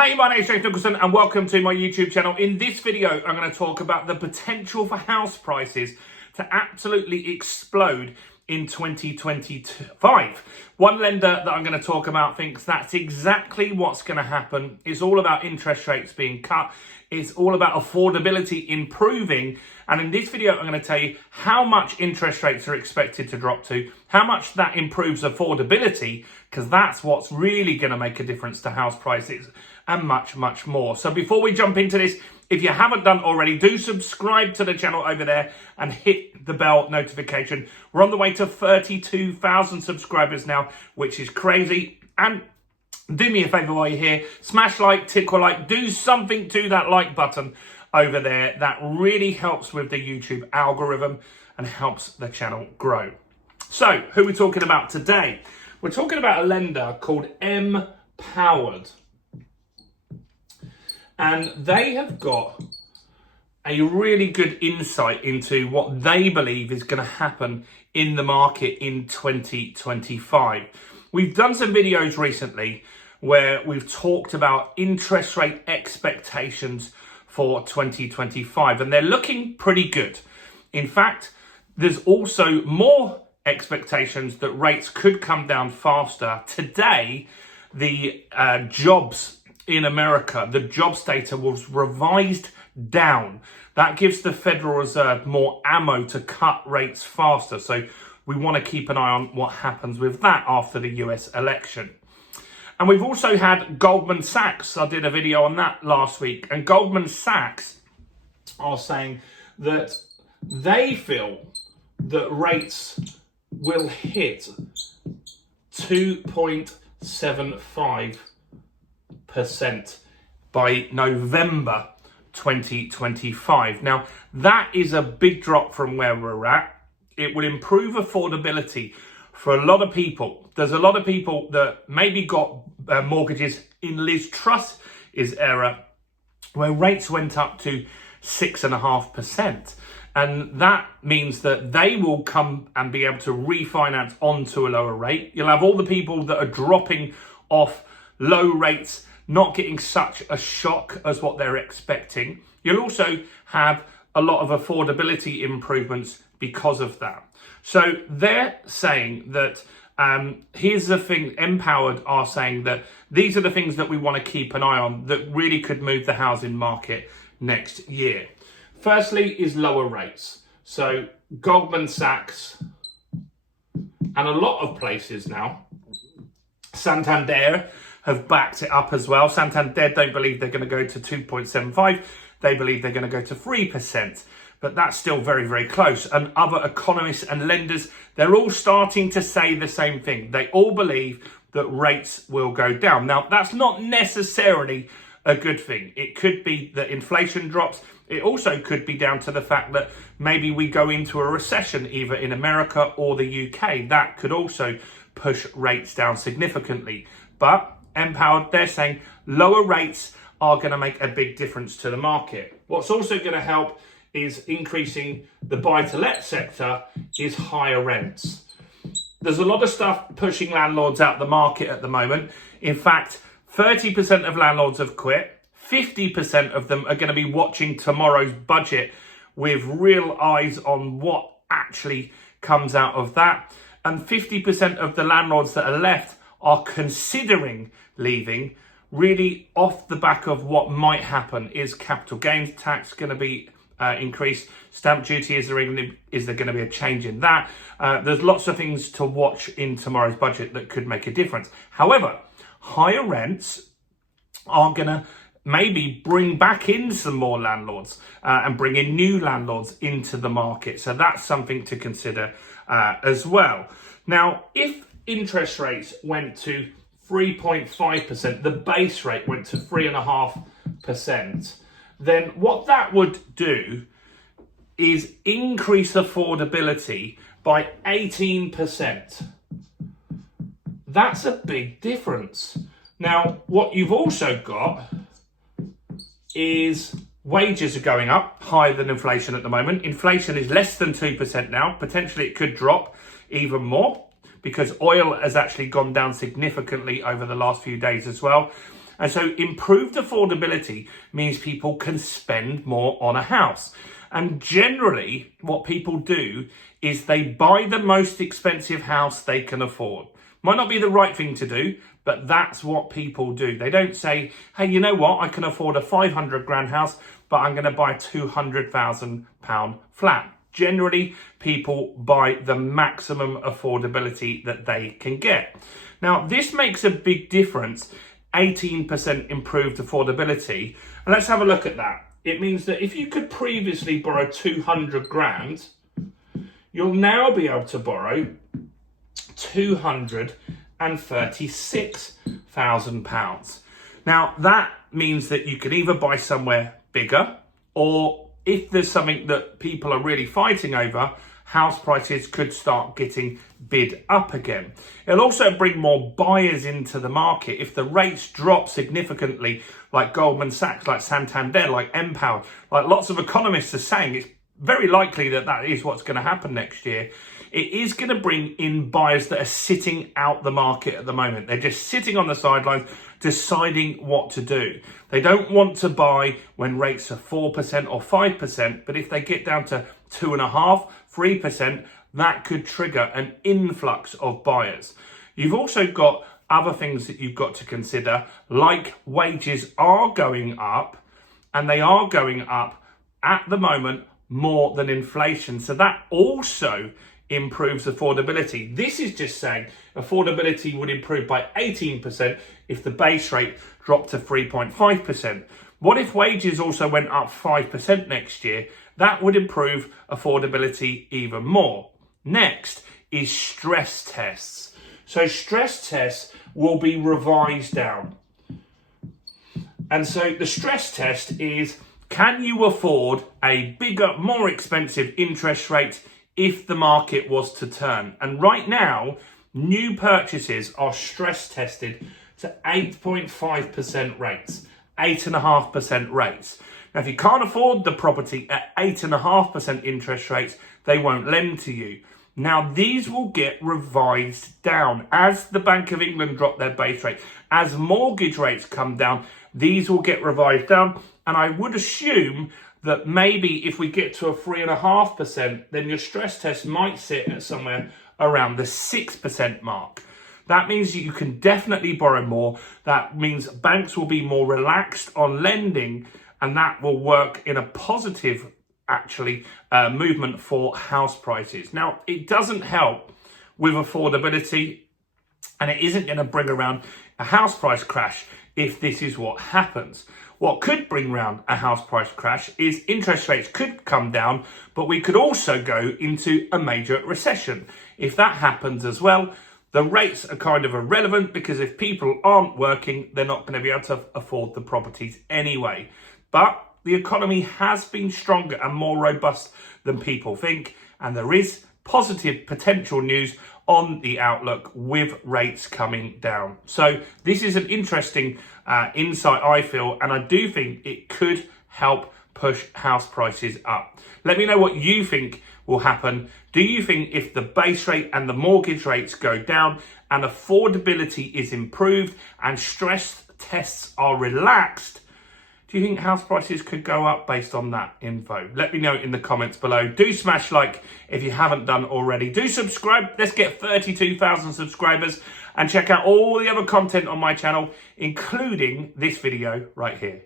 Hey, my name is James Nicholson and welcome to my YouTube channel. In this video, I'm going to talk about the potential for house prices to absolutely explode in 2025. One lender that I'm going to talk about thinks that's exactly what's going to happen. It's all about interest rates being cut. It's all about affordability improving. And in this video, I'm going to tell you how much interest rates are expected to drop to, how much that improves affordability, because that's what's really going to make a difference to house prices, and much, much more. So before we jump into this, if you haven't done already, do subscribe to the channel over there and hit the bell notification. We're on the way to 32,000 subscribers now, which is crazy. And do me a favor while you're here, smash like, tickle like, do something to that like button over there. That really helps with the YouTube algorithm and helps the channel grow. So, who are we talking about today? We're talking about a lender called Empowered. And they have got a really good insight into what they believe is going to happen in the market in 2025. We've done some videos recently where we've talked about interest rate expectations for 2025, and they're looking pretty good. In fact, there's also more expectations that rates could come down faster. Today, the jobs in America, the jobs data was revised down. That gives the Federal Reserve more ammo to cut rates faster. So we want to keep an eye on what happens with that after the US election. And we've also had Goldman Sachs. I did a video on that last week. And Goldman Sachs are saying that they feel that rates will hit 2.75% by November 2025. Now, that is a big drop from where we're at. It will improve affordability for a lot of people. There's a lot of people that maybe got mortgages in Liz Truss's era where rates went up to 6.5%. And that means that they will come and be able to refinance onto a lower rate. You'll have all the people that are dropping off low rates, not getting such a shock as what they're expecting. You'll also have a lot of affordability improvements because of that. So they're saying that, here's the thing, Empowered are saying that these are the things that we want to keep an eye on that really could move the housing market next year. Firstly is lower rates. So Goldman Sachs and a lot of places now, Santander have backed it up as well. Santander don't believe they're going to go to 2.75. They believe they're going to go to 3%. But that's still very, very close. And other economists and lenders, they're all starting to say the same thing. They all believe that rates will go down. Now, that's not necessarily a good thing. It could be that inflation drops. It also could be down to the fact that maybe we go into a recession either in America or the UK. That could also push rates down significantly. But Empowered, they're saying lower rates are going to make a big difference to the market. What's also going to help is increasing the buy-to-let sector is higher rents. There's a lot of stuff pushing landlords out the market at the moment. In fact, 30% of landlords have quit. 50% of them are going to be watching tomorrow's budget with real eyes on what actually comes out of that. And 50% of the landlords that are left are considering leaving, really off the back of what might happen. Is capital gains tax going to be increased? Stamp duty, is there going to be a change in that? There's lots of things to watch in tomorrow's budget that could make a difference. However, higher rents are going to maybe bring back in some more landlords and bring in new landlords into the market. So that's something to consider as well. Now, if interest rates went to 3.5%, the base rate went to 3.5%, then what that would do is increase affordability by 18%. That's a big difference. Now, what you've also got is wages are going up higher than inflation at the moment. Inflation is less than 2% now. Potentially it could drop even more because oil has actually gone down significantly over the last few days as well. And so improved affordability means people can spend more on a house. And generally, what people do is they buy the most expensive house they can afford. Might not be the right thing to do, but that's what people do. They don't say, hey, you know what? I can afford a 500 grand house, but I'm going to buy a 200,000 pound flat. Generally, people buy the maximum affordability that they can get. Now, this makes a big difference. 18% improved affordability. And let's have a look at that. It means that if you could previously borrow 200 grand, you'll now be able to borrow £236,000. Now, that means that you can either buy somewhere bigger, or if there's something that people are really fighting over, house prices could start getting bid up again. It'll also bring more buyers into the market. If the rates drop significantly, like Goldman Sachs, like Santander, like Empower, like lots of economists are saying, it's very likely that that is what's going to happen next year. It is going to bring in buyers that are sitting out the market at the moment. They're just sitting on the sidelines, deciding what to do. They don't want to buy when rates are 4% or 5%, but if they get down to 2.5%, 3%, that could trigger an influx of buyers. You've also got other things that you've got to consider, like wages are going up, and they are going up at the moment more than inflation. So that also improves affordability. This is just saying affordability would improve by 18% if the base rate dropped to 3.5%. What if wages also went up 5% next year? That would improve affordability even more. Next is stress tests. So stress tests will be revised down. And so the stress test is, can you afford a bigger, more expensive interest rate if the market was to turn? And right now, new purchases are stress tested to 8.5% rates, 8.5% rates. Now, if you can't afford the property at 8.5% interest rates, they won't lend to you. Now, these will get revised down as the Bank of England drop their base rate. As mortgage rates come down, these will get revised down. And I would assume that maybe if we get to a 3.5%, then your stress test might sit at somewhere around the 6% mark. That means you can definitely borrow more. That means banks will be more relaxed on lending, and that will work in a positive, movement for house prices. Now, it doesn't help with affordability, and it isn't going to bring around a house price crash if this is what happens. What could bring around a house price crash is interest rates could come down, but we could also go into a major recession. If that happens as well, the rates are kind of irrelevant, because if people aren't working, they're not going to be able to afford the properties anyway. But the economy has been stronger and more robust than people think, and there is positive potential news on the outlook with rates coming down. So this is an interesting insight, I feel, and I do think it could help push house prices up. Let me know what you think will happen. Do you think if the base rate and the mortgage rates go down and affordability is improved and stress tests are relaxed, do you think house prices could go up based on that info? Let me know in the comments below. Do smash like if you haven't done already. Do subscribe. Let's get 32,000 subscribers, and check out all the other content on my channel, including this video right here.